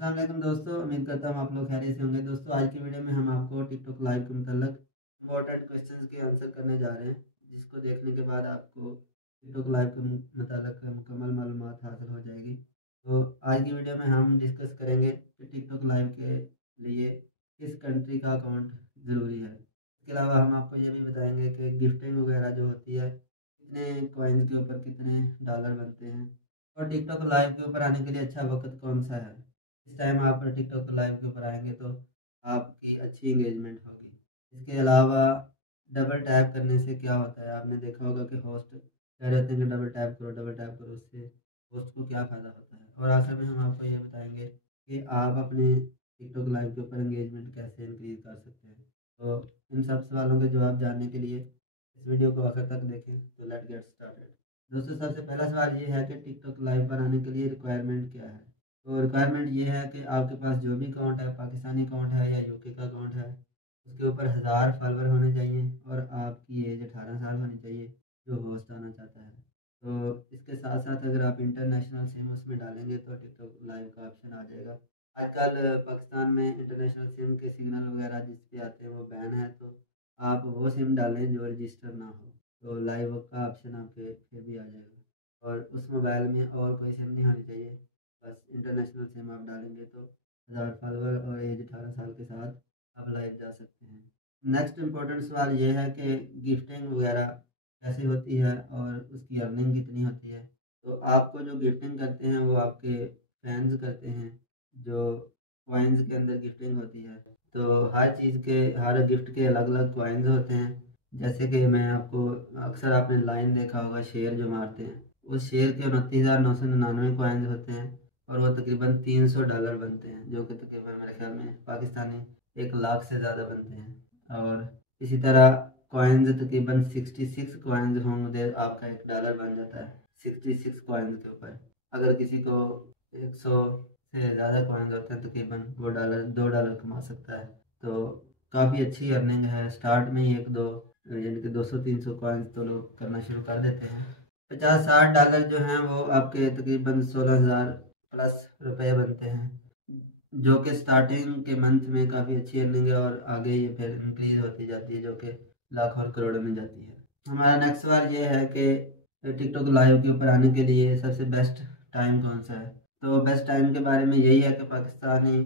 अस्सलाम वालेकुम दोस्तों, उम्मीद करता हूँ आप लोग खैरियत से होंगे। दोस्तों आज की वीडियो में हम आपको टिकटॉक लाइव के मतलब इम्पोर्टेंट क्वेश्चंस के आंसर करने जा रहे हैं, जिसको देखने के बाद आपको टिकटॉक लाइव के मतलब मुकम्मल मालूमात हासिल हो जाएगी। तो आज की वीडियो में हम डिस्कस करेंगे कि टिकटॉक लाइव के लिए किस कंट्री का अकाउंट ज़रूरी है। इसके अलावा हम आपको ये भी बताएंगे कि गिफ्टिंग वगैरह जो होती है, कितने कॉइन्स के ऊपर कितने डॉलर बनते हैं और टिकटॉक लाइव के ऊपर आने के लिए अच्छा वक्त कौन सा है। इस टाइम आप टिकटॉक लाइव के ऊपर आएँगे तो आपकी अच्छी एंगेजमेंट होगी। इसके अलावा डबल टैप करने से क्या होता है, आपने देखा होगा कि होस्ट कह रहे होते हैं कि डबल टैप करो, उससे होस्ट को क्या फ़ायदा होता है। और आखिर में हम आपको ये बताएँगे कि आप अपने टिकटॉक लाइव के ऊपर एंगेजमेंट कैसे इंक्रीज़ कर सकते हैं। तो इन सब सवालों के जवाब जानने के लिए इस वीडियो को आखिर तक देखें। तो लेट्स गेट स्टार्टेड। दोस्तों सबसे पहला सवाल ये है कि टिकटॉक लाइव पर आने के लिए रिक्वायरमेंट क्या है। तो रिक्वायरमेंट ये है कि आपके पास जो भी अकाउंट है, पाकिस्तानी अकाउंट है या यूके का अकाउंट है, उसके ऊपर 1000 फॉलोवर होने चाहिए और आपकी एज 18 साल होनी चाहिए जो होस्ट आना चाहता है। तो इसके साथ साथ अगर आप इंटरनेशनल सिम उसमें डालेंगे तो टिकटॉक लाइव का ऑप्शन आ जाएगा। आजकल पाकिस्तान में इंटरनेशनल सिम के सिग्नल वगैरह जिस पे आते हैं वो बैन है, तो आप वो सिम डालें जो रजिस्टर ना हो, तो लाइव का ऑप्शन आपके फिर भी आ जाएगा। और उस मोबाइल में और कोई सिम नहीं होनी चाहिए, बस इंटरनेशनल सिम आप डालेंगे तो 1000 फॉलोवर और एज 18 साल के साथ आप लाइव जा सकते हैं। नेक्स्ट इम्पोर्टेंट सवाल ये है कि गिफ्टिंग वगैरह कैसे होती है और उसकी अर्निंग कितनी होती है। तो आपको जो गिफ्टिंग करते हैं वो आपके फैंस करते हैं, जो कॉइन्स के अंदर गिफ्टिंग होती है। तो हर गिफ्ट के अलग अलग कॉइन्स होते हैं। जैसे कि मैं आपको, अक्सर आपने लाइन देखा होगा शेर जो मारते हैं, उस शेर के 29,999 कॉइन्स होते हैं और वो तकरीबन $300 बनते हैं, जो कि तकरीबन मेरे ख्याल में पाकिस्तानी 1 लाख से ज़्यादा बनते हैं। और इसी तरह कॉइन्स तकरीबन 66 कॉइन्स होंगे, आपका $1 बन जाता है 66 कॉइन्स के ऊपर। अगर किसी को 100 से ज़्यादा कॉइन्स होते हैं तकरीबन वो $2 कमा सकता है। तो काफ़ी अच्छी अर्निंग है। स्टार्ट में ही 1-2 यानी कि 200-300 कॉइन्स तो लोग करना शुरू कर देते हैं। 50-60 डॉलर जो हैं वो आपके तकरीबन 16,000 प्लस रुपए बनते हैं, जो कि स्टार्टिंग के मंथ में काफ़ी अच्छी अर्निंग है और आगे ये फिर इंक्रीज होती जाती है, जो कि लाखों और करोड़ों में जाती है। हमारा नेक्स्ट सवाल ये है कि टिकटॉक लाइव के ऊपर आने के लिए सबसे बेस्ट टाइम कौन सा है। तो बेस्ट टाइम के बारे में यही है कि पाकिस्तानी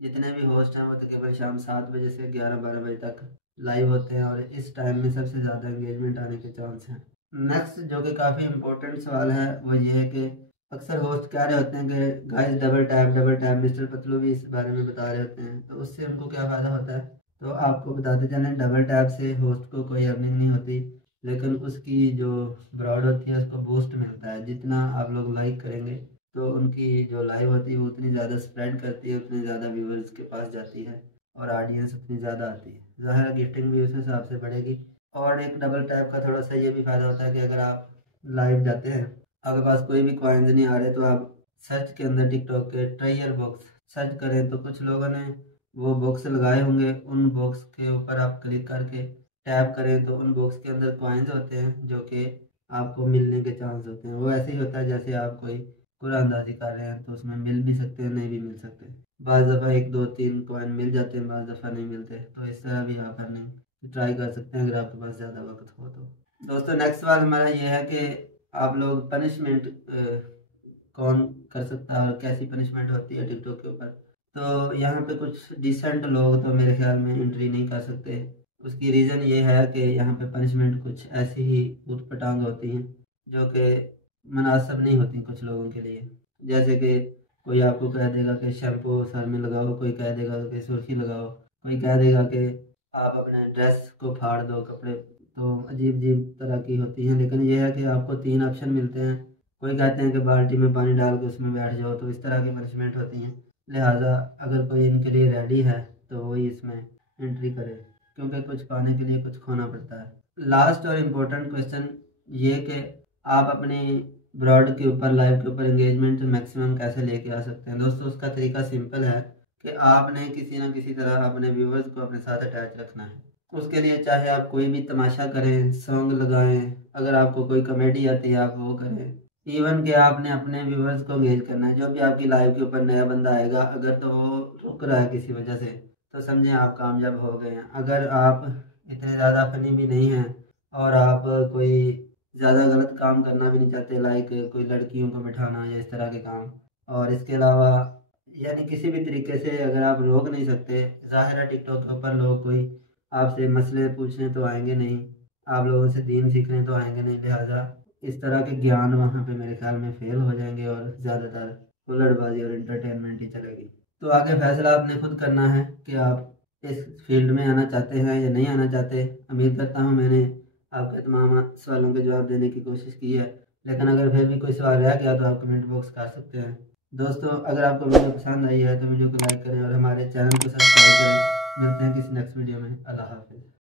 जितने भी होस्ट हैं वो तकरीबन शाम 7 बजे से 11-12 बजे तक लाइव होते हैं और इस टाइम में सबसे ज़्यादा एंगेजमेंट आने के चांस हैं। नेक्स्ट जो कि काफ़ी इम्पोर्टेंट सवाल है वो ये है कि अक्सर होस्ट कह रहे होते हैं कि guys double tap, mister Patlu भी इस बारे में बता रहे होते हैं, तो उससे उनको क्या फ़ायदा होता है। तो आपको बताते चलें, डबल टैप से होस्ट को कोई अर्निंग नहीं होती, लेकिन उसकी जो ब्रॉड होती है उसको बूस्ट मिलता है। जितना आप लोग लाइक करेंगे तो उनकी जो लाइव होती है वो उतनी ज़्यादा स्प्रेड करती है, उतनी ज़्यादा व्यूवर्स के पास जाती है और ऑडियंस उतनी ज़्यादा आती है। ज़ाहिर है गिफ्टिंग भी उस हिसाब से बढ़ेगी। और एक डबल टैप का थोड़ा सा ये भी फ़ायदा होता है कि अगर आप लाइव जाते हैं, आपके पास कोई भी कॉइन्स नहीं आ रहे, तो आप सर्च के अंदर टिकटॉक के ट्रेजर बॉक्स सर्च करें तो कुछ लोगों ने वो बॉक्स लगाए होंगे, उन बॉक्स के ऊपर आप क्लिक करके टैप करें तो उन बॉक्स के अंदर कॉइन्स होते हैं जो कि आपको मिलने के चांस होते हैं। वो ऐसे ही होता है जैसे आप कोई कुरानंदाजी कर रहे हैं, तो उसमें मिल भी सकते हैं, नहीं भी मिल सकते। बाज़ दफ़ा 1-2-3 कॉइन मिल जाते हैं, बाज़ दफ़ा नहीं मिलते। तो इस तरह भी आप अर्निंग ट्राई कर सकते हैं अगर आपके पास ज़्यादा वक्त हो तो। दोस्तों नेक्स्ट सवाल हमारा ये है कि आप लोग पनिशमेंट कौन कर सकता है और कैसी पनिशमेंट होती है टिकटॉक के ऊपर। तो यहाँ पे कुछ डिसेंट लोग तो मेरे ख्याल में एंट्री नहीं कर सकते। उसकी रीज़न ये है कि यहाँ पे पनिशमेंट कुछ ऐसी ही ऊट पटांग होती हैं जो कि मुनासिब नहीं होती कुछ लोगों के लिए। जैसे कि कोई आपको कह देगा कि शैम्पू सर में लगाओ, कोई कह देगा कि सुर्खी लगाओ, कोई कह देगा कि आप अपने ड्रेस को फाड़ दो, कपड़े। तो अजीब अजीब तरह की होती हैं, लेकिन ये है कि आपको 3 ऑप्शन मिलते हैं। कोई कहते हैं कि बाल्टी में पानी डाल के उसमें बैठ जाओ, तो इस तरह की पनिशमेंट होती हैं। लिहाजा अगर कोई इनके लिए रेडी है तो वही इसमें एंट्री करे, क्योंकि कुछ पाने के लिए कुछ खोना पड़ता है। लास्ट और इम्पोर्टेंट क्वेश्चन ये कि आप अपनी ब्रॉड के ऊपर, लाइव के ऊपर एंगेजमेंट मैक्सिमम कैसे लेके आ सकते हैं। दोस्तों उसका तरीका सिंपल है कि आपने किसी ना किसी तरह अपने व्यूवर्स को अपने साथ अटैच रखना है। उसके लिए चाहे आप कोई भी तमाशा करें, सॉन्ग लगाएं, अगर आपको कोई कॉमेडी आती है आप वो करें, इवन कि आपने अपने व्यूवर्स को एंगेज करना है। जो भी आपकी लाइव के ऊपर नया बंदा आएगा, अगर तो वो रुक रहा है किसी वजह से, तो समझें आप कामयाब हो गए हैं। अगर आप इतने ज़्यादा फनी भी नहीं हैं और आप कोई ज़्यादा गलत काम करना भी नहीं चाहते, लाइक कोई लड़कियों को बिठाना या इस तरह के काम, और इसके अलावा यानी किसी भी तरीके से अगर आप रोक नहीं सकते, ज़ाहिर है टिकटॉक के ऊपर लोग कोई आपसे मसले पूछने तो आएंगे नहीं, आप लोगों से दीन सीखने तो आएंगे नहीं, लिहाजा इस तरह के ज्ञान वहाँ पे मेरे ख्याल में फेल हो जाएंगे और ज़्यादातर हुल्लड़बाजी और इंटरटेनमेंट ही चलेगी। तो आगे फैसला आपने खुद करना है कि आप इस फील्ड में आना चाहते हैं या नहीं आना चाहते। उम्मीद करता हूँ मैंने आपके तमाम सवालों के जवाब देने की कोशिश की है, लेकिन अगर फिर भी कोई सवाल रह गया तो आप कमेंट बॉक्स कर सकते हैं। दोस्तों, अगर आपको वीडियो पसंद आई है तो वीडियो को लाइक करें और हमारे चैनल को सब्सक्राइब करें। मिलते हैं किसी नेक्स्ट वीडियो में। अल्लाह हाफिज़।